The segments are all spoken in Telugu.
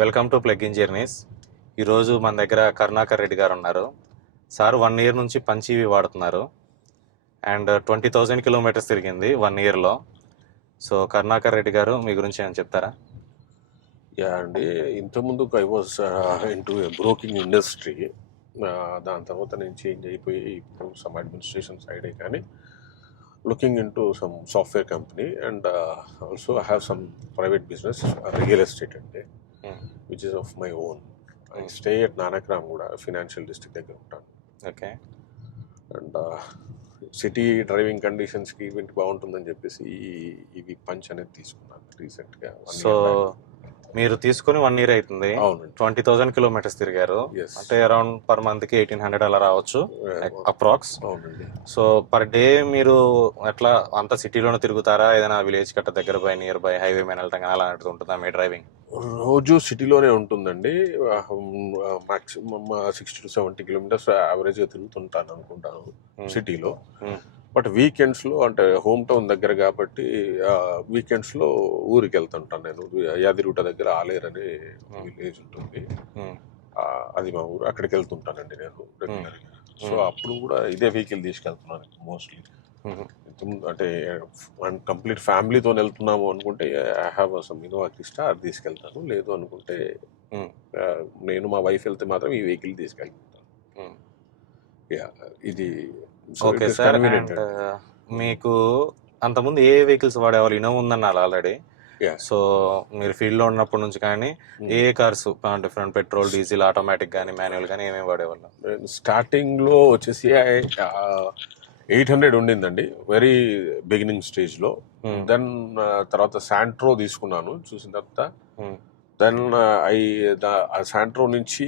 Welcome to plug in journeys. ఈరోజు మన దగ్గర కరుణాకర్ రెడ్డి గారు ఉన్నారు. సార్ 1 ఇయర్ నుంచి పంచ్ ఈవీ వాడుతున్నారు అండ్ 20,000 కిలోమీటర్స్ తిరిగింది 1 ఇయర్లో. సో కరుణాకర్ రెడ్డి గారు మీ గురించి ఏమైనా చెప్తారా? యా అండి, ఇంతకుముందు I was into broking industry. దాని తర్వాత నేను చేంజ్ అయిపోయి ఇప్పుడు సమ్ అడ్మినిస్ట్రేషన్ సైడే, కానీ looking into some software company and also I have some private business, real estate అండి, which is of my own. I stay at Nanakramguda, financial district దగ్గర ఉంటాను. ఓకే. అండ్ సిటీ డ్రైవింగ్ కండిషన్స్కి ఈవెంట్ బాగుంటుందని చెప్పేసి ఇవి పంచ్ అనేది తీసుకున్నాను రీసెంట్గా. సో మీరు తీసుకుని 1 ఇయర్ అవుతుంది. అవునండి. 20,000 కిలోమీటర్స్ తిరిగారు. Yes. అంటే అరౌండ్ పర్ మంత్కి 1,800 అలా రావచ్చు అప్రాక్స్. అవునండి. సో పర్ డే మీరు ఎట్లా అంత సిటీలోనే తిరుగుతారా, ఏదైనా విలేజ్ కట్ట దగ్గర బై నియర్ బై హైవే మీద వెళ్ళటం కానీ అలా ఉంటుందా మీ డ్రైవింగ్? రోజు సిటీలోనే ఉంటుందండి. మాక్సిమం 60 to 70 కిలోమీటర్స్ యావరేజ్గా తిరుగుతుంటాను అనుకుంటాను సిటీలో. బట్ వీకెండ్స్లో, అంటే హోమ్ టౌన్ దగ్గర కాబట్టి వీకెండ్స్లో ఊరికి వెళ్తుంటాను నేను. యాదిరుట దగ్గర ఆలేరు అనే విలేజ్ ఉంటుంది, అది మా ఊరు. అక్కడికి వెళ్తుంటానండి నేను రెగ్యులర్గా. సో అప్పుడు కూడా ఇదే వెహికల్ తీసుకెళ్తున్నాను మోస్ట్లీ. అంటే కంప్లీట్ ఫ్యామిలీతో వెళ్తున్నాము అనుకుంటే I have some Innova Crysta, అది తీసుకెళ్తాను. లేదు అనుకుంటే నేను మా వైఫ్ వెళ్తే మాత్రం ఈ వెహికల్ తీసుకెళ్తాను. ఇది ఓకే సార్. అండ్ మీకు అంతకుముందు ఏ వెహికల్స్ వాడేవాళ్ళు? ఇన్నోవా ఉందన్నారు ఆల్రెడీ. సో మీరు ఫీల్డ్ లో ఉన్నప్పటి నుంచి కానీ ఏ cars different, petrol, diesel, automatic కానీ మాన్యువల్ కానీ ఏమేమి వాడేవాళ్ళు? స్టార్టింగ్ లో వచ్చేసి 800 ఉండిందండి, వెరీ బిగినింగ్ స్టేజ్ లో. దెన్ తర్వాత శాంట్రో తీసుకున్నాను. చూసిన తర్వాత దెన్ శాంట్రో నుంచి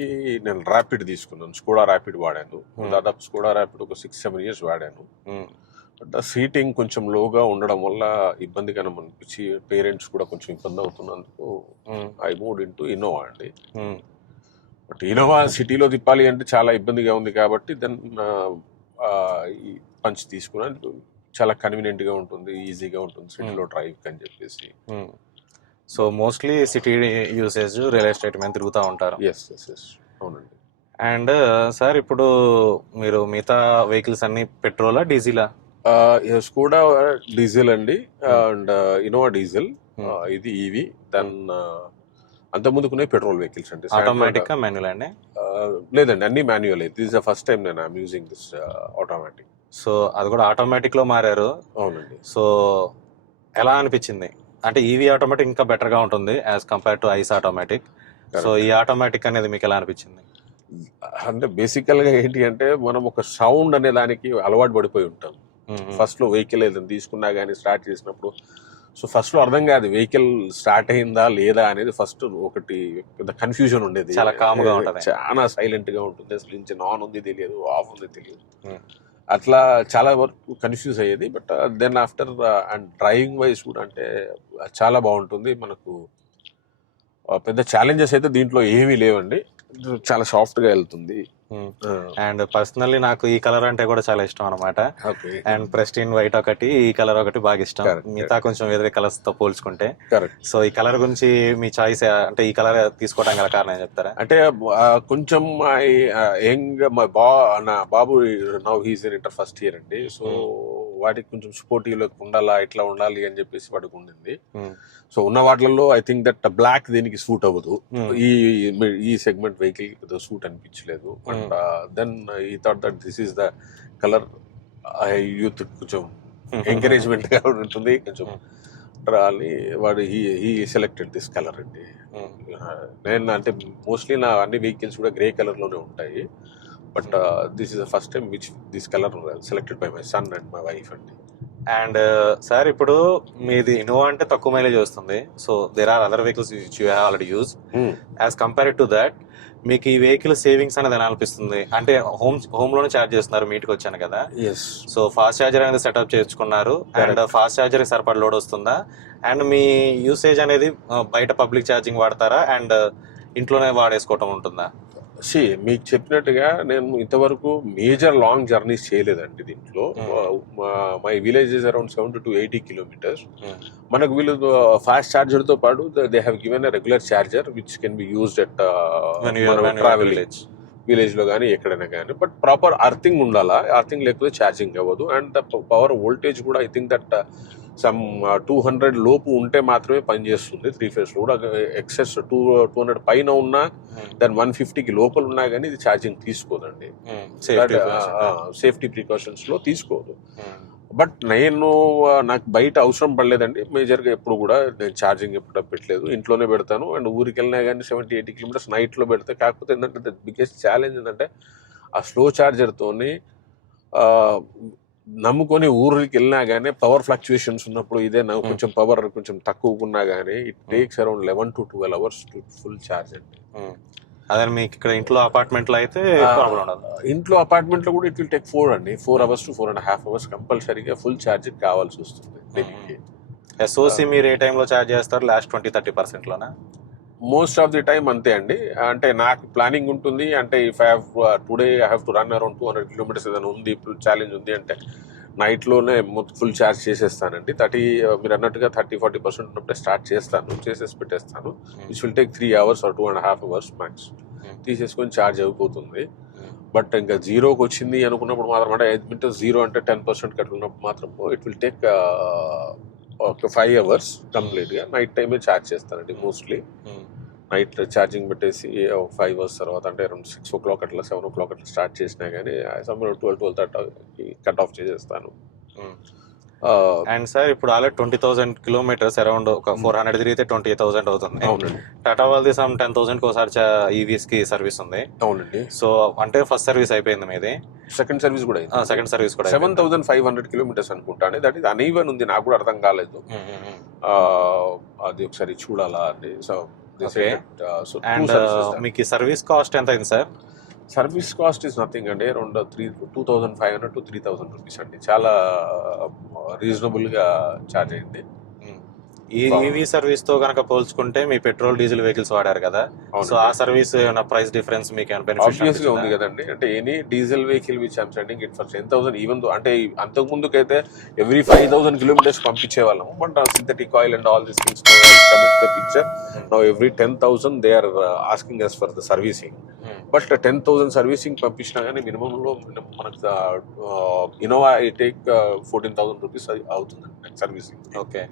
నేను ర్యాపిడ్ తీసుకున్నాను, స్కోడా ర్యాపిడ్ వాడాను. దాదాపు స్కోడా ర్యాపిడ్ ఒక 6-7 years వాడాను. బట్ సీటింగ్ కొంచెం లోగా ఉండడం వల్ల ఇబ్బందిగానే అనిపించి పేరెంట్స్ కూడా కొంచెం ఇబ్బంది అవుతున్నందుకు ఐ మూవ్డ్ ఇంటూ ఇన్నోవా అండి. బట్ ఇన్నోవా సిటీలో తిప్పాలి అంటే చాలా ఇబ్బందిగా ఉంది కాబట్టి దెన్ ఈ పంచ్ తీసుకున్నాను. చాలా కన్వీనియంట్గా ఉంటుంది, ఈజీగా ఉంటుంది సిటీలో డ్రైవ్ అని చెప్పేసి. So mostly city usage real estate మీద తిరుగుతూ ఉంటారు. ఎస్ అవునండి. అండ్ సార్ ఇప్పుడు మీరు మిగతా వెహికల్స్ అన్ని పెట్రోలా, డీజిలా? స్కోడా డీజిల్ అండి, అండ్ ఇన్నోవా డీజిల్, ఇది ఈవీ. దెన్ అంతకుముందుకునే పెట్రోల్ వెహికల్స్ అండి. ఆటోమేటిక్ మాన్యువల్ అండి? లేదండి, అన్ని manual. This the first time నేను I'm using this automatic. So అది కూడా ఆటోమేటిక్ లో మారారు. అవునండి. సో ఎలా అనిపించింది? అంటే ఈవీ ఆటోమేటిక్ ఇంకా బెటర్ గా ఉంటుంది as compare to ice automatic. So ఈ ఆటోమేటిక్ అనేది మీకు ఎలా అనిపించింది? అంటే బేసికల్ గా ఏంటి అంటే, మనం ఒక సౌండ్ అనే దానికి అలవాటు పడిపోయి ఉంటాం. ఫస్ట్ లో వెహికల్ ఏదైనా తీసుకున్నా కానీ స్టార్ట్ చేసినప్పుడు, సో ఫస్ట్ లో అర్థం కాదు వెహికల్ స్టార్ట్ అయిందా లేదా అనేది. ఫస్ట్ ఒకటి పెద్ద కన్ఫ్యూజన్ ఉండేది. చాలా కామ్ గా ఉంటుంది, చాలా సైలెంట్ గా ఉంటుంది. అసలు ఇంజిన్ ఆన్ ఉంది తెలియదు, ఆఫ్ ఉంది తెలియదు, అట్లా చాలా వరకు కన్ఫ్యూజ్ అయ్యేది. But then after and driving wise కూడా అంటే చాలా బాగుంటుంది. మనకు పెద్ద ఛాలెంజెస్ అయితే దీంట్లో ఏమీ లేవండి, చాలా సాఫ్ట్ గా వెళ్తుంది. అండ్ పర్సనల్లీ నాకు ఈ కలర్ అంటే కూడా చాలా ఇష్టం అనమాట. అండ్ ప్రెస్టీన్ వైట్ ఒకటి, ఈ కలర్ ఒకటి బాగా ఇష్టం, మిగతా కొంచెం వేరే కలర్స్ తో పోల్చుకుంటే. సో ఈ కలర్ గురించి మీ చాయిస్, అంటే ఈ కలర్ తీసుకోవడానికి గల కారణం చెప్తారా? అంటే కొంచెం నా బాబు now he's in inter first year అండి. సో వాటికి కొంచెం స్పోర్టివ్ ఉండాలా, ఇట్లా ఉండాలి అని చెప్పేసి వాడికి ఉండింది. సో ఉన్న వాటిల్లో ఐ థింక్ దట్ బ్లాక్ దీనికి సూట్ అవ్వదు, ఈ సెగ్మెంట్ వెహికల్ సూట్ అనిపించలేదు. అండ్ దెన్ ఈ thought that this is the colour youth కొంచెం ఎంకరేజ్మెంట్ గా ఉంటుంది కొంచెం రాలి. వాడు హీ సెలెక్టెడ్ దిస్ కలర్ అండి. నేను అంటే మోస్ట్లీ నా అన్ని వెహికల్స్ కూడా గ్రే కలర్ లోనే ఉంటాయి. But this is the first time which this colour selected by my son and my wife అండి. అండ్ సార్ ఇప్పుడు మీది ఇన్నోవా అంటే తక్కువ మైలేజ్ వస్తుంది. So there are other vehicles which you have already use. As compare to that మీకు ఈ వెహికల్ సేవింగ్స్ అనేది ఎలా అనిపిస్తుంది? అంటే హోమ్ లోనే ఛార్జ్ చేస్తున్నారు, మీటికి వచ్చాను కదా. సో ఫాస్ట్ ఛార్జర్ అనేది సెటప్ చేసుకున్నారు, అండ్ ఫాస్ట్ ఛార్జర్ సరిపడా లోడ్ వస్తుందా? అండ్ మీ యూసేజ్ అనేది బయట పబ్లిక్ ఛార్జింగ్ వాడతారా, అండ్ ఇంట్లోనే వాడేసుకోవటం ఉంటుందా? మీకు చెప్పినట్టుగా నేను ఇంతవరకు మేజర్ లాంగ్ జర్నీస్ చేయలేదండి దీంట్లో. My village is around 70 to 80 kilometers. మనకు వీళ్ళు ఫాస్ట్ చార్జర్ తో పాటు they have given a regular charger which can be used at travel village లో కానీ ఎక్కడైనా కానీ. బట్ ప్రాపర్ అర్థింగ్ ఉండాలా, అర్థింగ్ లేకపోతే ఛార్జింగ్ అవ్వదు. అండ్ పవర్ వోల్టేజ్ కూడా ఐ థింక్ దట్ సమ్ 200 లోపు ఉంటే మాత్రమే పనిచేస్తుంది. 3 phase లో కూడా ఎక్సెస్ 200 పైన ఉన్నా దాని 150కి లోపల ఉన్నా కానీ ఇది ఛార్జింగ్ తీసుకోదండి. సేఫ్టీ ప్రికాషన్స్ లో తీసుకోదు. బట్ నాకు బయట అవసరం పడలేదండి మేజర్గా. ఎప్పుడు కూడా నేను ఛార్జింగ్ ఎప్పుడు పెట్టలేదు, ఇంట్లోనే పెడతాను. అండ్ ఊరికి వెళ్ళినా కానీ 70-80 kilometers నైట్లో పెడతా. కాకపోతే ఏంటంటే ద బిగ్గెస్ట్ ఛాలెంజ్ ఏంటంటే ఆ స్లో ఛార్జర్తోని నమ్ముకొని ఊరికి వెళ్ళినా కానీ పవర్ ఫ్లక్చుయేషన్స్ ఉన్నప్పుడు ఇదే కొంచెం పవర్ కొంచెం తక్కువ ఉన్నా కానీ it takes around 11 to 12 hours to full charge అండి. అదే మీకు ఇక్కడ ఇంట్లో అపార్ట్మెంట్ లో అయితే ప్రాబ్లం ఉండదు. ఇంట్లో అపార్ట్మెంట్ లో కూడా it will take 4 hours to 4.5 hours కంపల్సరీగా ఫుల్ ఛార్జ్ కావాల్సి వస్తుంది దీనికి. ఎస్ఓసి మీరు ఏ టైంలో ఛార్జ్ చేస్తారు? లాస్ట్ 20-30% లోనా? మోస్ట్ ఆఫ్ ది టైమ్ అంతే అండి. అంటే నాకు ప్లానింగ్ ఉంటుంది. అంటే if I have today I have to run around 200 kilometers ఏదైనా ఉంది, ఇప్పుడు ఛాలెంజ్ ఉంది అంటే నైట్లోనే ఫుల్ ఛార్జ్ చేసేస్తానండి. మీరు అన్నట్టుగా 30-40% ఉన్నప్పుడే స్టార్ట్ చేసేసి పెట్టేస్తాను. Which will take 3 hours or 2.5 hours max. తీసేసుకొని ఛార్జ్ అయిపోతుంది. బట్ ఇంకా జీరోకి వచ్చింది అనుకున్నప్పుడు మాత్రం, అంటే 5 minutes జీరో అంటే 10% కట్టుకున్నప్పుడు మాత్రం ఇట్ విల్ టేక్ ఒక 5 hours కంప్లీట్గా. నైట్ టైమే ఛార్జ్ చేస్తానండి మోస్ట్లీ. నైట్ ఛార్జింగ్ పెట్టేసి 5 hours తర్వాత, అంటే అరౌండ్ 6 o'clock అట్లా 7 o'clock అట్లా స్టార్ట్ చేసినా కానీ సమ్వేర్ 12-12:30 కట్ ఆఫ్ చేసేస్తాను. అండ్ సార్ ఇప్పుడు ఆల్రెడీ 20,000 kilometers అరౌండ్ ఒక 400 తిరిగితే 20,000 అవుతుంది. అవునండి. టాటా వాళ్ళది సమ్ 10,000 ఒకసారి ఈవీస్ కి సర్వీస్ ఉంది. అవునండి. సో అంటే ఫస్ట్ సర్వీస్ అయిపోయింది మీది, సెకండ్ సర్వీస్ కూడా సెకండ్ సర్వీస్ కూడా 7,500 kilometers అనుకుంటాను. దట్ ఈస్ అనీవెన్ ఉంది, నాకు కూడా అర్థం కాలేదు. అది ఒకసారి చూడాలా అండి. సో అండ్ మీకు సర్వీస్ కాస్ట్ ఎంత అయింది sir? Service cost is nothing అండి, అరౌండ్ 2,500 to 3,000 rupees అండి. చాలా రీజనబుల్ గా ఛార్జ్ అయింది. ఈ ఈవీ సర్వీస్ తో కనుక పోల్చుకుంటే మీ పెట్రోల్ డీజిల్ వెహికల్స్ వాడారు కదా, సో ఆ సర్వీస్ ఏమైనా ప్రైస్ డిఫరెన్స్ మీకు ఏమైనా ఆబ్వియస్ గా ఉంది కదండి. అంటే any diesel vehicle which I'm sending it for 10,000, even అంటే అంతకు ముందుకైతే ఎవ్రీ 5,000 kilometers పంపించే వాళ్ళము. But synthetic oil and all these things commit the picture. Now every 10,000 they are asking us for the servicing. బట్ 10,000 సర్వీసింగ్ పంపించినా కానీ మినిమం లో మనకు ఇన్నోవా టేక్ 14,000 rupees అవుతుంది సర్వీసింగ్. ఓకే.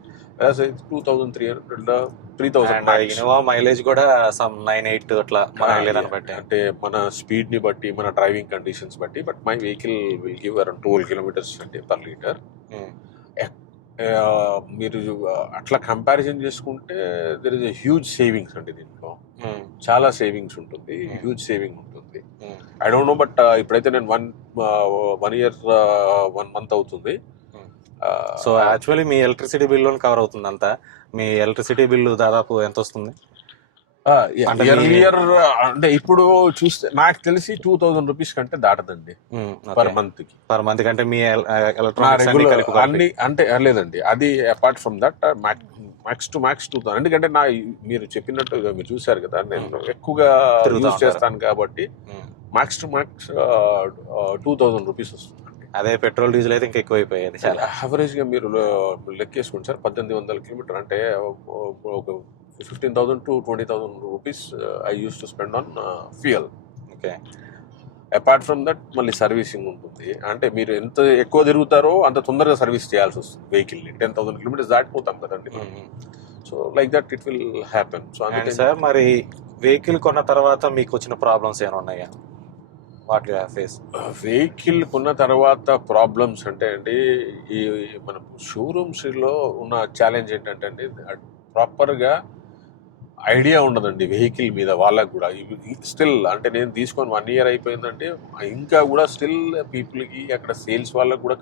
2,300 3,000. ఇన్నోవా మైలేజ్ కూడా సమ్ 9-8 అట్లా మన వెళ్ళేదాన్ని బట్టి, అంటే మన స్పీడ్ ని బట్టి, మన డ్రైవింగ్ కండిషన్స్ బట్టి. But my vehicle will give around 12 kilometers అంటే per liter. మీరు అట్లా కంపారిజన్ చేసుకుంటే there is a huge savings అండి దీంట్లో. చాలా సేవింగ్స్ ఉంటుంది, హ్యూజ్ సేవింగ్ ఉంటుంది. ఐ డోంట్ నో, బట్ ఇప్పుడైతే నేను 1 year 1 month అవుతుంది. సో యాక్చువల్లీ మీ ఎలక్ట్రిసిటీ బిల్ కవర్ అవుతుంది అంతా. మీ ఎలక్ట్రిసిటీ బిల్లు దాదాపు ఎంత వస్తుంది? ఇయర్ అంటే ఇప్పుడు చూస్తే నాకు తెలిసి 2,000 rupees కంటే దాటదండి పర్ మంత్ కి. అంటే మీ అన్ని అంటే లేదండి, అది apart from that max to max 2,000. ఎందుకంటే మీరు చెప్పినట్టు మీరు చూసారు కదా, నేను ఎక్కువగా యూజ్ చేస్తాను కాబట్టి మ్యాక్స్ టు మ్యాక్స్ 2,000 rupees వస్తుంది. అదే పెట్రోల్ డీజిల్ అయితే ఇంకా ఎక్కువ అయిపోయేది. యావరేజ్ గా మీరు లెక్కేసుకోండి సార్, 1,800 kilometers అంటే ఒక 15,000 to 20,000 rupees I used to spend on fuel. Okay. Apart from that మళ్ళీ సర్వీసింగ్ ఉంటుంది. అంటే మీరు ఎంత ఎక్కువ తిరుగుతారో అంత తొందరగా సర్వీస్ చేయాల్సి వస్తుంది వెహికల్ని. 10,000 kilometers దాటిపోతాం కదండి. So like that it will happen. So అందుకే సార్, మరి వెహికల్ కొన్న తర్వాత మీకు వచ్చిన ప్రాబ్లమ్స్ ఏమైనా ఉన్నాయా? What you have face? Vehicle కొన్న తర్వాత ప్రాబ్లమ్స్ అంటే అండి, ఈ మన షోరూమ్స్లో ఉన్న ఛాలెంజ్ ఏంటంటే అండి, ప్రాపర్గా ఐడియా ఉండదండి వెహికల్ మీద వాళ్ళకు కూడా. స్టిల్ అంటే నేను తీసుకొని 1 year అయిపోయిందంటే ఇంకా కూడా స్టిల్ పీపుల్కి అక్కడ సేల్స్ వాళ్ళకు కూడా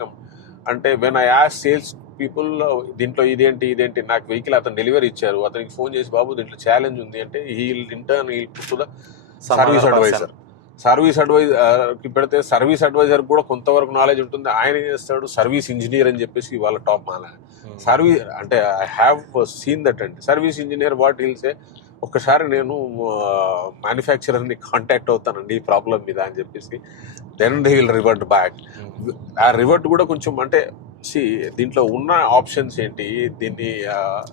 అంటే when I ask sales people దీంట్లో ఇదేంటి నాకు వెహికల్ అతను డెలివరీ ఇచ్చారు, అతనికి ఫోన్ చేసి బాబు దీంట్లో ఛాలెంజ్ ఉంది అంటే సర్వీస్ అడ్వైజర్కి పెడితే సర్వీస్ అడ్వైజర్ కూడా కొంతవరకు నాలెడ్జ్ ఉంటుంది. ఆయన ఏం చేస్తాడు, సర్వీస్ ఇంజనీర్ అని చెప్పేసి వాళ్ళ టాప్ మాల సర్వీస్ అంటే ఐ హ్యావ్ సీన్ దట్ అండి. సర్వీస్ ఇంజనీర్ వాట్ హిల్ సే ఒక్కసారి నేను మ్యానుఫ్యాక్చరర్ని కాంటాక్ట్ అవుతానండి ఈ ప్రాబ్లం మీద అని చెప్పేసి, then they will revert back. ఆ రివర్ట్ కూడా కొంచెం అంటే దీంట్లో ఉన్న ఆప్షన్స్ ఏంటి, దీన్ని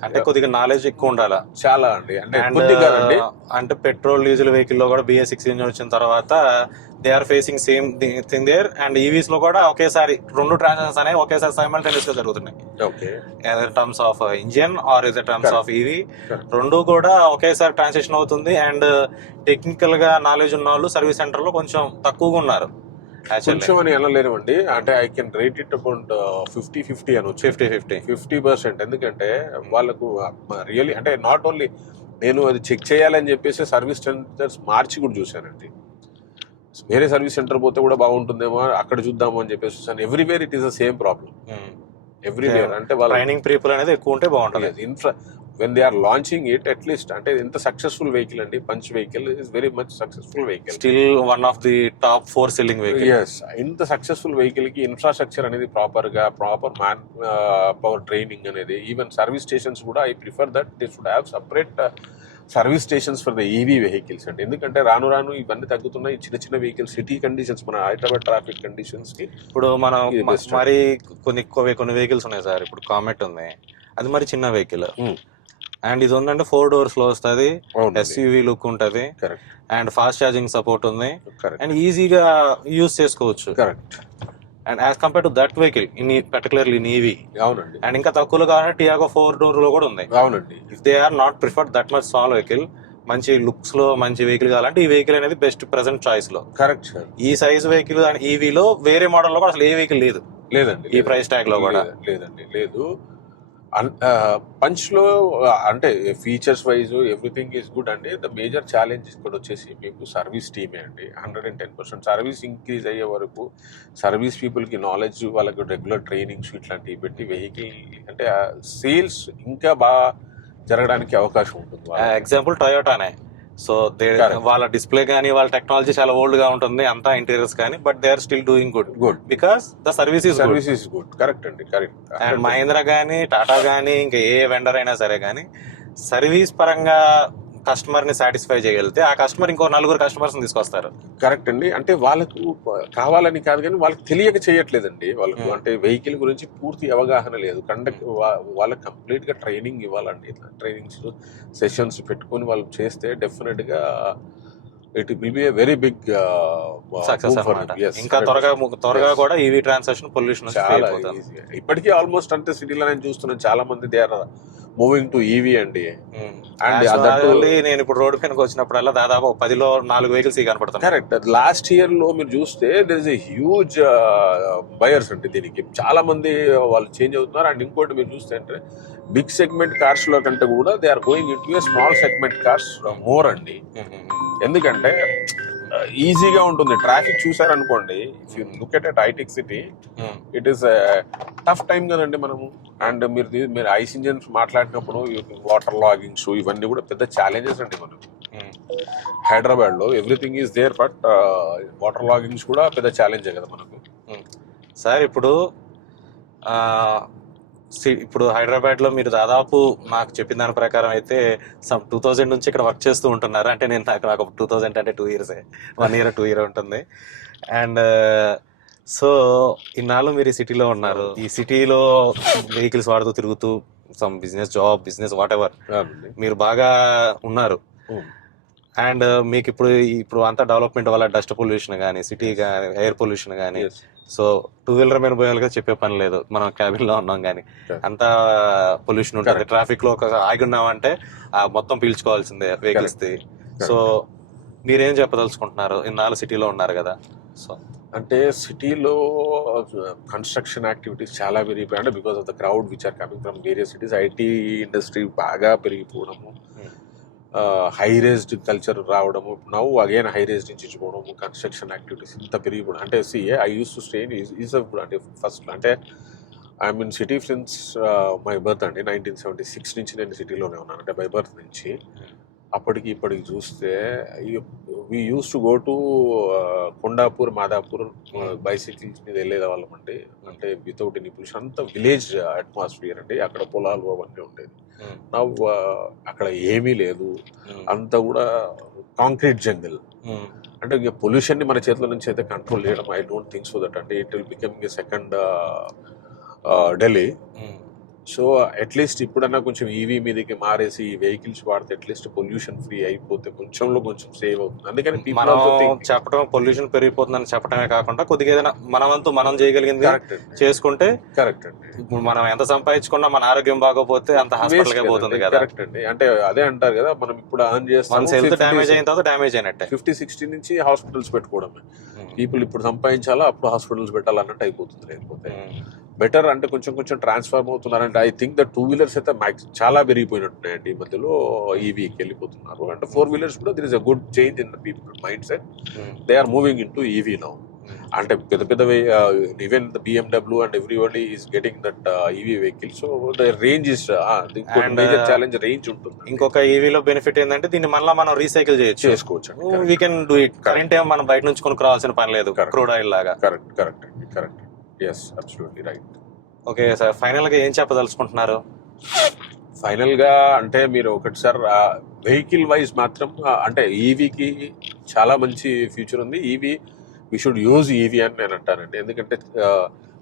అంటే కొద్దిగా నాలెడ్జ్ ఎక్కువ ఉండాలా చాలా అండి, అంటే And, కొద్దిగా అండి. అంటే పెట్రోల్ డీజిల్ వెహికల్ లో కూడా BS6 ఇంజిన్ వచ్చిన తర్వాత they are facing same thing there. And EVs లో కూడా ఒకేసారి 2 ట్రాన్సాక్షన్స్ అనేవి ఒకేసారి సైమల్టేనియస్ గా జరుగుతున్నాయి. Okay, terms of engine are is terms Correct. Of EV, Correct. రెండు కూడా ఒకేసారి ట్రాన్సాక్షన్ అవుతుంది. అండ్ టెక్నికల్ గా నాలెడ్జ్ ఉన్న వాళ్ళు సర్వీస్ సెంటర్ లో కొంచెం తక్కువగా ఉన్నారు యాక్చువల్లీ. కొంచెం అని అనలేమండి, అంటే I can rate it about 50-50 అనొచ్చు. 50-50. 50%. ఎందుకంటే వాళ్ళకు రియల్లీ అంటే నాట్ ఓన్లీ నేను అది చెక్ చేయాలని చెప్పేసి సర్వీస్ సెంటర్స్ మార్చి కూడా చూశానండి. వేరే సర్వీస్ సెంటర్ పోతే కూడా బాగుంటుందేమో, అక్కడ చూద్దాము అని చెప్పేసి చూసాను. Everywhere it is the same problem, everywhere. అంటే వాళ్ళ ట్రైనింగ్ పీపుల్ అనేది ఎక్కువ ఉంటే బాగుంటుంది. When they are launching it at least, అంటే ఎంత సక్సెస్ఫుల్ వెహికల్ అండి, Punch vehicle is very much successful vehicle, still one of the top 4 selling vehicle. Yes. ఇంత సక్సెస్ఫుల్ వెహికల్ కి ఇన్ఫ్రాస్ట్రక్చర్ అనేది ప్రాపర్ మ్యాన్ పవర్ ట్రైనింగ్ అనేది, ఈవెన్ సర్వీస్ స్టేషన్స్ కూడా I prefer that they should have separate service stations for the EV vehicles అండి. ఎందుకంటే రాను రాను ఇవన్నీ తగ్గుతున్నాయి. చిన్న చిన్న వెహికల్స్ సిటీ కండిషన్స్, మన హైదరాబాద్ ట్రాఫిక్ కండిషన్స్ కి ఇప్పుడు మనం ఇది best. మరి కొన్ని వెహికల్స్ ఉన్నాయి సార్. ఇప్పుడు కామెట్ ఉంది, అది మరి చిన్న వెహికల్. అండ్ ఇది ఉందంటే 4 doors లో వస్తుంది, SUV లుక్ ఉంటుంది, correct and fast charging support ఉంది, కరెక్ట్ అండ్ ఈజీగా యూజ్ చేసుకోవచ్చు. Correct and as compare to that vehicle in particularly in EV. అవునండి, అండ్ ఇంకా తక్కువలో కావాలంటే టియాగో 4 door లో కూడా ఉంది. అవునండి. If they are not preferred that much small vehicle, మంచి లుక్స్ లో మంచి వెహికల్ కావాలంటే ఈ వెహికల్ అనేది బెస్ట్ ప్రెసెంట్ చాయిస్ లో. Correct sir. ఈ సైజ్ వెహికల్ అండ్ ఈవీలో వేరే మోడల్ లో కూడా అసలు ఏ వెహికల్ లేదు లేదండి, ఈ ప్రైస్ ట్యాగ్ లో కూడా. లేదండి, లేదు. పంచ్ లో అంటే features wise everything is good అండి. ద మేజర్ ఛాలెంజ్ ఇక్కడ వచ్చేసి మీకు సర్వీస్ టీమే అండి. 110% సర్వీస్ ఇంక్రీజ్ అయ్యే వరకు సర్వీస్ పీపుల్ కి నాలెడ్జ్, వాళ్ళకి రెగ్యులర్ ట్రైనింగ్స్ ఇట్లాంటివి పెట్టి వెహికల్ అంటే సేల్స్ ఇంకా బాగా జరగడానికి అవకాశం ఉంటుంది. ఎగ్జాంపుల్ టొయోటానే. సో వాళ్ళ డిస్ప్లే కానీ వాళ్ళ టెక్నాలజీ చాలా ఓల్డ్ గా ఉంటుంది, అంతా ఇంటీరియర్స్ కానీ, but they are still doing good because the service service good. Correct అండి, కరెక్ట్. అండ్ మహీంద్రా కానీ టాటా కానీ ఇంకా ఏ వెండర్ అయినా సరే కానీ సర్వీస్ పరంగా కస్టమర్ ని సాటిస్ఫై చేయగలిగితే ఆ కస్టమర్ ఇంకో 4 కస్టమర్స్ తీసుకొస్తారు. కరెక్ట్ అండి. అంటే వాళ్ళకు కావాలని కాదు కానీ వాళ్ళకి తెలియక చేయట్లేదండి. వాళ్ళకు అంటే వెహికల్ గురించి పూర్తి అవగాహన లేదు. వాళ్ళకి కంప్లీట్ గా ట్రైనింగ్ ఇవ్వాలండి. ఇట్లా ట్రైనింగ్స్ సెషన్స్ పెట్టుకొని వాళ్ళు చేస్తే డెఫినెట్ గా it will be a very big success అన్నమాట. ఇంకా త్వరగా కూడా ఈవీ ట్రాన్సాక్షన్ పొల్యూషన్ చాలా ఈజీగా. ఇప్పటికీ ఆల్మోస్ట్ అంటే సిటీలో నేను చూస్తున్నాను చాలా మంది they are moving to EV అండి. నేను ఇప్పుడు రోడ్ పైనకి వచ్చినప్పుడల్లా దాదాపు 10లో 4 వెహికల్స్ కనపడుతున్నాయి. కరెక్ట్. లాస్ట్ ఇయర్ లో మీరు చూస్తే there is a huge buyers అంటే దీనికి చాలా మంది వాళ్ళు చేంజ్ అవుతున్నారు. అండ్ ఇంకోటి మీరు చూస్తే అంటే బిగ్ సెగ్మెంట్ కార్స్ లో కంటే కూడా they are going in to small segment cars more అండి. ఎందుకంటే ఈజీగా ఉంటుంది. ట్రాఫిక్ చూసారనుకోండి, ఇఫ్ యూ లుక్ ఎట్ హైటెక్ City it is tough time కదండి మనము. అండ్ మీరు ఐస్ ఇంజన్స్ మాట్లాడినప్పుడు వాటర్ లాగింగ్స్ ఇవన్నీ కూడా పెద్ద ఛాలెంజెస్ అండి మనకు. హైదరాబాద్ లో everything is there, but water loggings కూడా పెద్ద ఛాలెంజే కదా మనకు. సార్ ఇప్పుడు హైదరాబాద్ లో మీరు దాదాపు నాకు చెప్పిన దాని ప్రకారం అయితే 2000 నుంచి ఇక్కడ వర్క్ చేస్తూ ఉంటున్నారు. అంటే నాకు 2000 అంటే 2 years, 1 year 2 year ఉంటుంది. అండ్ సో ఇన్నాళ్ళు మీరు ఈ సిటీలో ఉన్నారు. ఈ సిటీలో వెహికల్స్ వాడుతూ తిరుగుతూ సమ్ బిజినెస్ వాట్ ఎవర్ మీరు బాగా ఉన్నారు. అండ్ మీకు ఇప్పుడు అంతా డెవలప్మెంట్ వల్ల డస్ట్ పొల్యూషన్ కానీ, సిటీ కానీ, ఎయిర్ పొల్యూషన్ కానీ, సో 2-wheeler మీద పోయాలిగా చెప్పే పని లేదు. మనం క్యాబిన్ లో ఉన్నాం కానీ అంతా పొల్యూషన్ ఉంటుంది. ట్రాఫిక్ లో ఆగి ఉన్నామంటే మొత్తం పీల్చుకోవాల్సిందే వెహికల్స్ ది. సో మీరేం చెప్పదలుచుకుంటున్నారు? ఇన్నాళ్ళు సిటీలో ఉన్నారు కదా. సో అంటే సిటీలో కన్స్ట్రక్షన్ యాక్టివిటీస్ చాలా పెరిగిపోయాయి. అంటే because of the crowd which are coming from various cities. IT industry బాగా పెరిగిపోవడము, హై రేజ్డ్ కల్చర్ రావడము, నవ్వు అగైన్ హై రేజ్ నుంచి ఇచ్చుకోవడము, కన్స్ట్రక్షన్ యాక్టివిటీస్ ఇంత పెరిగిపోవడం. అంటే I use to stay in Yousufguda. అంటే ఫస్ట్ అంటే I mean city since my birth అండి. 1976 నుంచి నేను సిటీలోనే ఉన్నాను. అంటే బై బర్త్ నుంచి. అప్పటికి ఇప్పటికి చూస్తే we use to go to Kondapur, Madhapur bicycles మీద వెళ్ళేది వాళ్ళం అండి. అంటే వితౌట్ ఎనీ పొల్యూషన్, అంత విలేజ్ అట్మాస్ఫియర్ అండి. అక్కడ పొలాలు అవన్నీ ఉండేది. నా అక్కడ ఏమీ లేదు, అంతా కూడా కాంక్రీట్ జంగిల్. అంటే ఇక పొల్యూషన్ ని మన చేతుల నుంచి అయితే కంట్రోల్ చేయడం I don't think so that అంటే it will become a second Delhi. So at least ఇప్పుడన్నా కొంచెం ఈవీ మీదకి మారేసి ఈ వెహికల్స్ వాడితే అట్లీస్ట్ పొల్యూషన్ ఫ్రీ అయిపోతే కొంచెంలో కొంచెం సేవ్ అవుతుంది. అందుకని మనం చెప్పడం పొల్యూషన్ పెరిగిపోతుందని చెప్పడమే కాకుండా కొద్దిగా ఏదైనా మన వంతు మనం చేయగలిగింది చేసుకుంటే కరెక్ట్ అండి. మనం ఎంత సంపాదించుకున్నా మన ఆరోగ్యం బాగోపోతే అంత హాస్పిటల్ కే పోతుంది కదా. కరెక్ట్ అండి. అంటే అదే అంటారు కదా, మనం ఇప్పుడు ఆన్ చేస్తాం హెల్త్ డ్యామేజ్ అయిన తర్వాత డ్యామేజ్ అయినట్టే. 50-60 నుంచి హాస్పిటల్స్ పెట్టుకోవడమే. పీపుల్ ఇప్పుడు సంపాదించాలా అప్పుడు హాస్పిటల్స్ పెట్టాలన్నట్టు అయిపోతుంది. లేకపోతే బెటర్ అంటే కొంచెం కొంచెం ట్రాన్స్ఫార్మ్ అవుతున్నారంటే ఐ థింక్ ద 2 వీలర్స్ అయితే చాలా పెరిగిపోయినట్టున్నాయండి ఈ మధ్యలో. ఈవీకి వెళ్ళిపోతున్నారు. అంటే 4 వీలర్స్ కూడా there is a good change in the people mindset. They are moving in to EV now. అంటే పెద్ద పెద్ద even the BMW and everybody is getting that EV vehicle. So the range is major challenge, range ఉంటుంది. ఇంకొక ఈవీలో బెనిఫిట్ ఏంటంటే దీన్ని మళ్ళీ మనం రీసైకిల్ చేసుకోవచ్చు. We can do it. Current ఏమో మనం బయట నుంచి కొనుక్కు రావాల్సిన పని లేదు, క్రూడ్ ఆయిల్ లాగా. కరెక్ట్ కరెక్ట్ అండి, correct. Yes, absolutely right. Okay sir, final గా ఏం చెప్పదలుచుకుంటున్నారు? ఫైనల్ గా అంటే మీరు ఒకటి సార్ వెహికల్ వైజ్ మాత్రం అంటే ఈవీకి చాలా మంచి ఫ్యూచర్ ఉంది. EV we should use EV అని నేను అంటానండి. ఎందుకంటే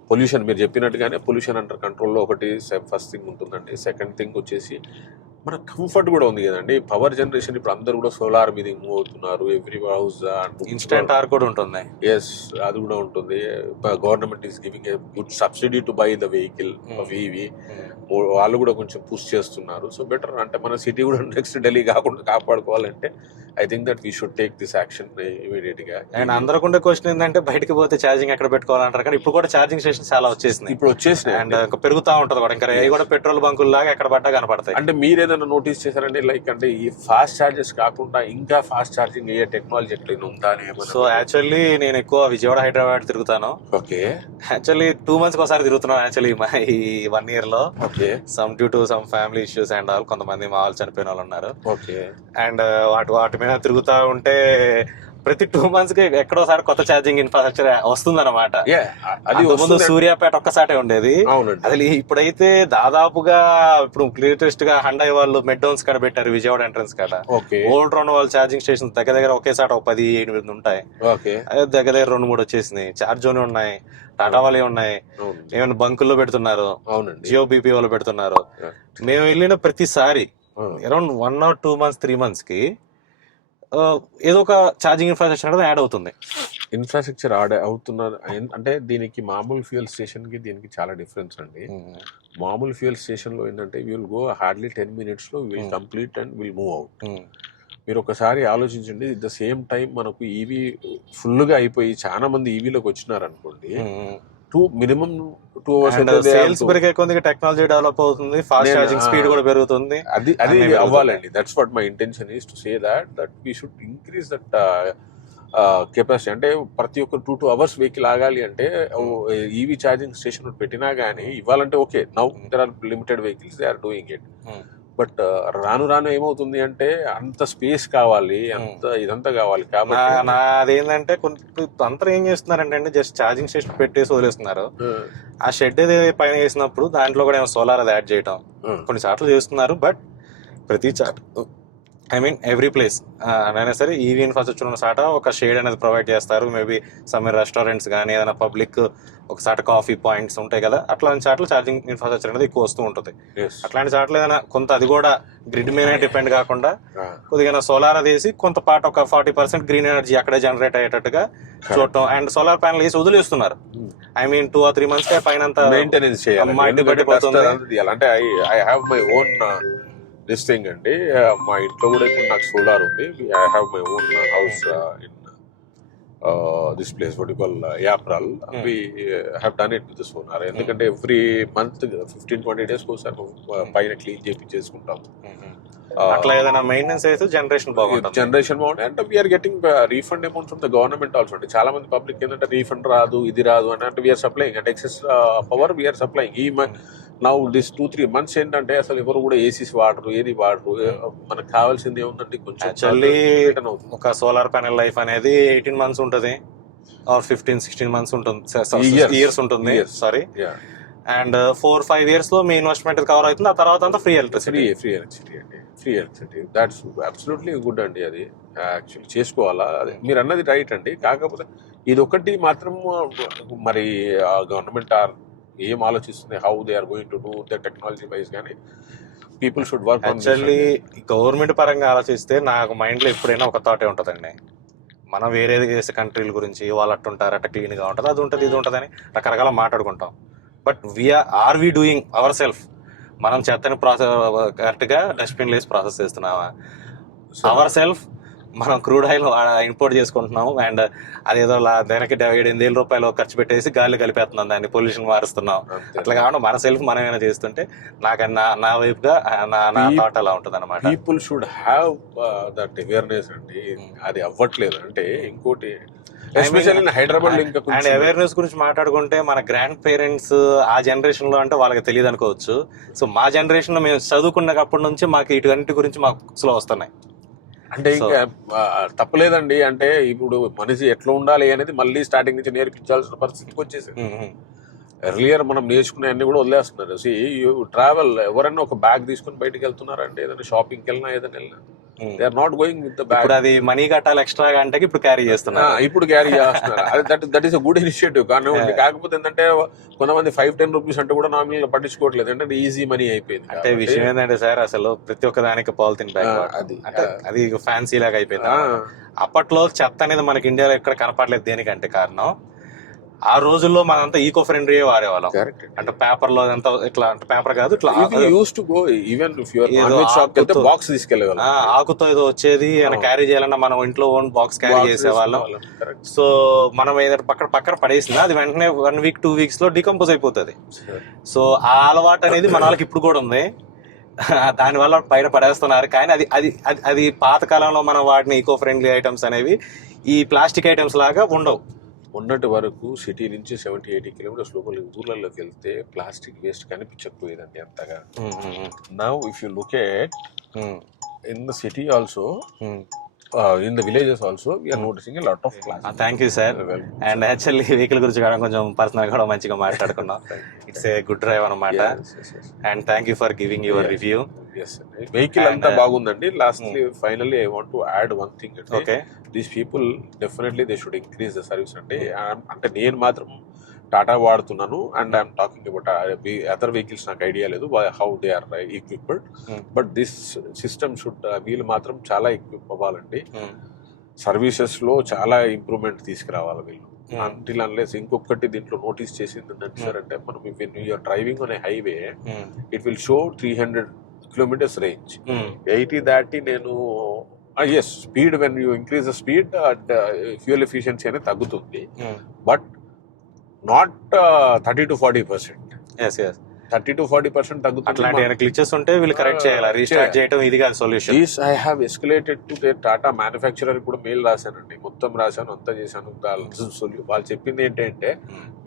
పొల్యూషన్ మీరు చెప్పినట్టుగానే పొల్యూషన్ అండర్ కంట్రోల్లో ఒకటి ఫస్ట్ థింగ్ ఉంటుందండి. సెకండ్ థింగ్ వచ్చేసి మన కంఫర్ట్ కూడా ఉంది కదండి. పవర్ జనరేషన్ ఇప్పుడు అందరు కూడా సోలార్ మీద మూవ్ అవుతున్నారు. ఎవ్రీ హౌస్ ఇన్స్టెంట్ ఆర్ కూడా ఉంటుంది. ఎస్, అది కూడా ఉంటుంది. Government is giving a good subsidy to buy the vehicle of EV. వాళ్ళు కూడా కొంచెం పుష్ చేస్తున్నారు. సో బెటర్ అంటే మన సిటీ కూడా నెక్స్ట్ ఢిల్లీ కాకుండా కాపాడుకోవాలంటే I think that we should take this action immediate గా. అండ్ అందరికి ఉండే క్వశ్చన్ ఏంటంటే బయటకు పోతే ఛార్జింగ్ ఎక్కడ పెట్టుకోవాలంటారు, కానీ ఇప్పుడు కూడా ఛార్జింగ్ స్టేషన్ చాలా వచ్చేసినాయి. ఇప్పుడు వచ్చేసినాయి అండ్ పెరుగుతా ఉంటది కూడా. ఇంకా అవి కూడా పెట్రోల్ బంకుల లాగా ఎక్కడ పడ్డా కనపడతాయి. అంటే మీరు ఏదైనా నోటీస్ చేశారండి లైక్ అంటే ఈ ఫాస్ట్ చార్జెస్ కాకుండా ఇంకా ఫాస్ట్ ఛార్జింగ్ అయ్యే టెక్నాలజీ ఎట్లయినా ఉందా? సో యాక్చువల్లీ నేను ఎక్కువ విజయవాడ, హైదరాబాద్ తిరుగుతాను. ఓకే. యాక్చువల్లీ 2 months ఒకసారి తిరుగుతున్నాను. యాక్చువల్లీ ఈ 1 year లో some due to some family issues and all కొంతమంది మా వాళ్ళు చనిపోయిన వాళ్ళు ఉన్నారు. అండ్ వాటి మీద తిరుగుతా ఉంటే ప్రతి 2 months కి ఎక్కడోసారి కొత్త ఛార్జింగ్ ఇన్ఫ్రాస్ట్రక్చర్ వస్తుంది అనమాట. అది ముందు సూర్యాపేట ఒక్కసాటే ఉండేది. అసలు ఇప్పుడైతే దాదాపుగా ఇప్పుడు లేటెస్ట్ గా హండాయ్ వాళ్ళు మెక్డౌన్స్ కాడ పెట్టారు విజయవాడ ఎంట్రన్స్ కాడ. ఓల్డ్ రౌండ్ వాళ్ళు ఛార్జింగ్ స్టేషన్ దగ్గర దగ్గర ఒకేసారి 10-8 ఉంటాయి. అదే దగ్గర దగ్గర 2-3 వచ్చేసినాయి. చార్జ్ జోన్ ఉన్నాయి, టాటా వాళ్ళే ఉన్నాయి, ఏమైనా బంకుల్లో పెడుతున్నారు, జియో బీపీ వాళ్ళు పెడుతున్నారు. మేము వెళ్ళిన ప్రతిసారి అరౌండ్ 1 or 2 months 3 months కి ఏదో ఒక ఛార్జింగ్ ఇన్ఫ్రాస్ట్రక్చర్ అనేది యాడ్ అవుతుంది. ఇన్ఫ్రాస్ట్రక్చర్ యాడ్ అవుతున్నారు అంటే దీనికి మామూలు ఫ్యూయల్ స్టేషన్ కి దీనికి చాలా డిఫరెన్స్ అండి. మామూలు ఫ్యూయల్ స్టేషన్ లో ఏంటంటే విల్ గో హార్డ్లీ 10 minutes లో will complete and will move out. మీరు ఒకసారి ఆలోచించండి. ఎట్ ద సేమ్ టైం మనకు ఈవీ ఫుల్ గా అయిపోయి చాలా మంది ఈవీలోకి వచ్చినారు అనుకోండి, మినిమం 2 hours సేల్స్ పెరిగే కొద్దిగా టెక్నాలజీ డెవలప్ అవుతుంది, ఫాస్ట్ ఛార్జింగ్ స్పీడ్ కూడా పెరుగుతుంది. అది అవ్వాలండి. That's what my intention is to say that we should increase that capacity. అంటే ప్రతి ఒక్క 2 hours వెహికల్ ఆగాలి అంటే ఈవీ ఛార్జింగ్ స్టేషన్ పెట్టినా గానీ ఇవ్వాలంటే okay, now there are limited vehicles they are doing it. But రాను రాను ఏమవుతుంది అంటే అంత స్పేస్ కావాలి, అంత ఇదంతా కావాలి. కాబట్టి అదేంటంటే అందరూ ఏం చేస్తున్నారంటే జస్ట్ ఛార్జింగ్ స్టేషన్ పెట్టేసి వదిలేస్తున్నారు. ఆ షెడ్ ఏదైతే పైన వేసినప్పుడు దాంట్లో కూడా ఏమో సోలార్ అది యాడ్ చేయటం కొన్ని సార్లు చేస్తున్నారు. బట్ ప్రతి ఎవ్రీ ప్లేస్ అయినా సరే ఈవీ ఇన్ఫ్రాస్ట్రక్చర్ ఉన్న సాట ఒక షేడ్ అనేది ప్రొవైడ్ చేస్తారు. మేబీ సమ్ రెస్టారెంట్స్ కానీ ఏదైనా పబ్లిక్ ఒక సాట కాఫీ పాయింట్స్ ఉంటాయి కదా, అట్లాంటి చాట్లు ఛార్జింగ్ ఇన్ఫ్రాస్ట్రక్చర్ అనేది ఎక్కువ వస్తూ ఉంటుంది. అట్లాంటి చాట్లు ఏదైనా కొంత అది కూడా గ్రిడ్ మీద డిపెండ్ కాకుండా కొద్దిగా సోలార్ అది వేసి కొంత పాట ఒక 40% గ్రీన్ ఎనర్జీ అక్కడే జనరేట్ అయ్యేటట్టుగా చూడటం. అండ్ సోలార్ ప్యానల్ వేసి వదిలేస్తున్నారు. 2 or 3 months పైన మెయింటెనెన్స్ చేయాలి. అంటే I have my own this thing అండి. మా ఇంట్లో కూడా ఇప్పుడు నాకు సోలార్ ఉంది. I have my own house in this place what you call Yapral. We have done it with solar. ఎందుకంటే ఎవ్రీ మంత్ 15-20 days ఒకసారి పైన క్లీన్ చేసుకుంటాం. అట్లా ఏదైనా మెయింటెనెన్స్ అయితే జనరేషన్ బాగుంటుంది and we are getting refund amount from the government also. అంటే చాలా మంది పబ్లిక్ ఏంటంటే రీఫండ్ రాదు, ఇది రాదు అని అంటే వీఆర్ సప్లైయింగ్ అంటే ఎక్సెస్ పవర్ వీఆర్ సప్లైయింగ్. నా దిస్ 2-3 months ఏంటంటే అసలు ఎవరు కూడా ఏసీస్ వాడరు, ఏది వాడరు. మనకు కావాల్సింది ఏముందండి, కొంచెం యాక్చువల్లీ రిటర్న్ అవుతుంది. ఒక సోలార్ ప్యానెల్ లైఫ్ అనేది 18 months ఉంటుంది ఆర్ 15-16 months ఉంటుంది, ఇయర్స్ ఉంటుంది, Years. Sorry. Yeah. And 4-5 years లో మీ ఇన్వెస్ట్మెంట్ కవర్ అవుతుంది. ఆ తర్వాత అంతా ఫ్రీ ఎలక్ట్రిసిటీ. ఫ్రీ ఎలక్ట్రిసిటీ అండి, free electricity. That's absolutely good అండి. అది యాక్చువల్లీ చేసుకోవాలా, అది మీరు అన్నది రైట్ అండి. కాకపోతే ఇది ఒకటి మాత్రం మరి గవర్నమెంట్ ఏం ఆలోచిస్తుంది, how they are going to do the technology wise, కానీ people should work on. Actually government పరంగా ఆలోచిస్తే నాకు మైండ్ లో ఎప్పుడైనా ఒక థాటే ఉంటుందండి, మనం వేరే చేసే కంట్రీల గురించి వాళ్ళు అట్టుంటారు, అట్ట క్లీన్ గా ఉంటుంది, అది ఉంటుంది, ఇది ఉంటుంది అని రకరకాల మాట్లాడుకుంటాం. But are we doing our self? మనం చెత్తని ప్రాసెస్ కరెక్ట్ గా డస్ట్బిన్ లేసి ప్రాసెస్ చేస్తున్నామా? అవర్ సెల్ఫ్ మనం క్రూడ్ ఆయిల్ ఇంపోర్ట్ చేసుకుంటున్నాం, అండ్ అదేదో దానికి 7,000 రూపాయలు ఖర్చు పెట్టేసి గాలి కలిపేస్తున్నాం, దాన్ని పొల్యూషన్ మారుస్తున్నాం. అట్లా కాకుండా మన సెల్ఫ్ మనం ఏమైనా చేస్తుంటే నా వైపుగా నా థాట్ అలా ఉంటుంది అనమాట. People should have that awareness అండి. అది అవ్వట్లేదు. అంటే ఇంకోటి ఎస్పెషల్లీ హైదరాబాద్ లో ఇంకా అండ్ అవేర్నెస్ గురించి మాట్లాడుకుంటే మన గ్రాండ్ పేరెంట్స్ ఆ జనరేషన్ లో అంటే వాళ్ళకి తెలియదు అనుకోవచ్చు. సో మా జనరేషన్ లో మేము చదువుకున్నప్పటి నుంచి మాకు ఇటువంటి గురించి మాకు స్లో వస్తున్నాయి. అంటే ఇంకా తప్పలేదండి. అంటే ఇప్పుడు మనిషి ఎట్లా ఉండాలి అనేది మళ్ళీ స్టార్టింగ్ నుంచి నేర్పించాల్సిన పరిస్థితికి వచ్చేసింది. ఎర్లియర్ మనం నేర్చుకునే అన్ని కూడా వదిలేస్తున్నారు. ట్రావెల్ ఎవరైనా ఒక బ్యాగ్ తీసుకుని బయటకు వెళ్తున్నారంటే, ఏదైనా షాపింగ్కి వెళ్ళినా ఏదైనా వెళ్ళినా they are not going with the bag. అది మనీ కట్టాలి ఎక్స్ట్రా అంటే ఇప్పుడు క్యారీ చేస్తున్నారు. ఇప్పుడు క్యారీ చేస్తున్నారు. That is a good initiative. కానీ కాకపోతే ఏంటంటే కొంతమంది 5-10 రూపీస్ అంటే కూడా నామినల్ గా పట్టించుకోవట్లేదు. అంటే ఈజీ మనీ అయిపోయింది. అంటే విషయం ఏంటంటే సార్, అసలు ప్రతి ఒక్క దానికి పాలిథిన్ బ్యాగ్ అది ఫ్యాన్సీ లాగా అయిపోయింది. అప్పట్లో చెత్త అనేది మనకి ఇండియాలో ఎక్కడ కనపడలేదు. దేనికంటే కారణం, ఆ రోజుల్లో మనంతా ఈకో ఫ్రెండ్లీ వాడేవాళ్ళం. అంటే పేపర్ లో అంతా ఇట్లా, అంటే పేపర్ కాదు, ఇట్లా బాక్స్ తీసుకెళ్ళేవాళ్ళం. ఆకుతో ఏదో వచ్చేది క్యారీ చేయాలన్నా మనం ఇంట్లో ఓన్ బాక్స్ క్యారీ చేసేవాళ్ళం. సో మనం ఏదైనా పక్కన పడేసిందా అది వెంటనే 1 week 2 weeks లో డికంపోజ్ అయిపోతుంది. సో ఆ అలవాటు అనేది మన వాళ్ళకి ఇప్పుడు కూడా ఉంది. దానివల్ల బయట పడేస్తున్నారు. కానీ అది అది అది పాతకాలంలో మనం వాడిన ఈకో ఫ్రెండ్లీ ఐటమ్స్ అనేవి ఈ ప్లాస్టిక్ ఐటమ్స్ లాగా ఉండవు. ఉన్నటి వరకు సిటీ నుంచి 70-80 kilometers లోపల ఊర్లలోకి వెళ్తే ప్లాస్టిక్ వేస్ట్ కనిపించకపోయేదండి అంతగా. Now if you look at in the city also, in the villages also we are noticing a lot of plastic. Thank you sir. And actually vehicle గురించి కూడా కొంచెం పర్సనల్ కూడా మంచిగా మాట్లాడుకున్నాం. It's a good drive అన్నమాట. And thank you for giving your review. Yes sir. Vehicle అంతా బాగుందండి. Lastly finally I want to add one thing. Okay, these people definitely they should increase the service అండి. అంటే నేను మాత్రం టాటా వాడుతున్నాను, and I'm talking about other vehicles నాకు ఐడియా లేదు how they are equipped. But this system should, వీళ్ళు మాత్రం చాలా ఎక్విప్ అవ్వాలండి. సర్వీసెస్ లో చాలా ఇంప్రూవ్మెంట్ తీసుకురావాలి వీళ్ళు. అంటిల్ అన్లెస్ ఇంకొకటి దీంట్లో నోటీస్ చేసింది ఏంటంటే సార్, అంటే మనం you are driving on a highway, it will show 300 kilometers range. 80 దాటి నేను yes speed, when you increase the speed fuel efficiency అనేది తగ్గుతుంది. But not 30-40%. Yes. 30-40% తగ్గుతుంది. అట్లాంటి గ్లిచెస్ ఉంటే వీళ్ళు కరెక్ట్ చేయాలి, రీస్టార్ట్ చేయడం ఇది కాదు solution. This I have escalated to the Tata manufacturer కూడా మెయిల్ రాశానండి, మొత్తం రాశాను, అంతా చేశాను. వాళ్ళు చెప్పింది ఏంటంటే,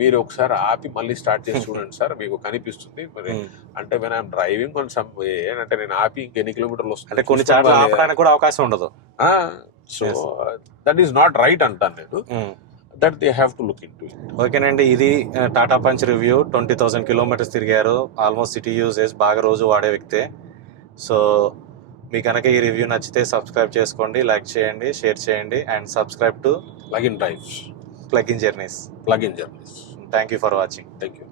మీరు ఒకసారి ఆపి మళ్ళీ స్టార్ట్ చేసి చూడండి సార్, మీకు కనిపిస్తుంది. మరి అంటే when I'm driving on some way, అంటే నేను ఆపి ఇంకెన్ని కిలోమీటర్లు వస్తుంది, అంటే కొన్ని చోట్ల ఆపడానికి కూడా అవకాశం ఉండదు. So that is not right అంటాను నేను. That they have to look into it. ఓకేనండి, ఇది టాటా పంచ్ రివ్యూ. 20,000 kilometers తిరిగారు, ఆల్మోస్ట్ సిటీ యూసేజ్ బాగా రోజు వాడే వ్యక్తే. సో మీకు కనుక ఈ రివ్యూ నచ్చితే సబ్స్క్రైబ్ చేసుకోండి, లైక్ చేయండి, షేర్ చేయండి, and subscribe to Plug-in Drives. Plug-in Journeys. Plug-in Journeys. Thank you for watching. Thank you.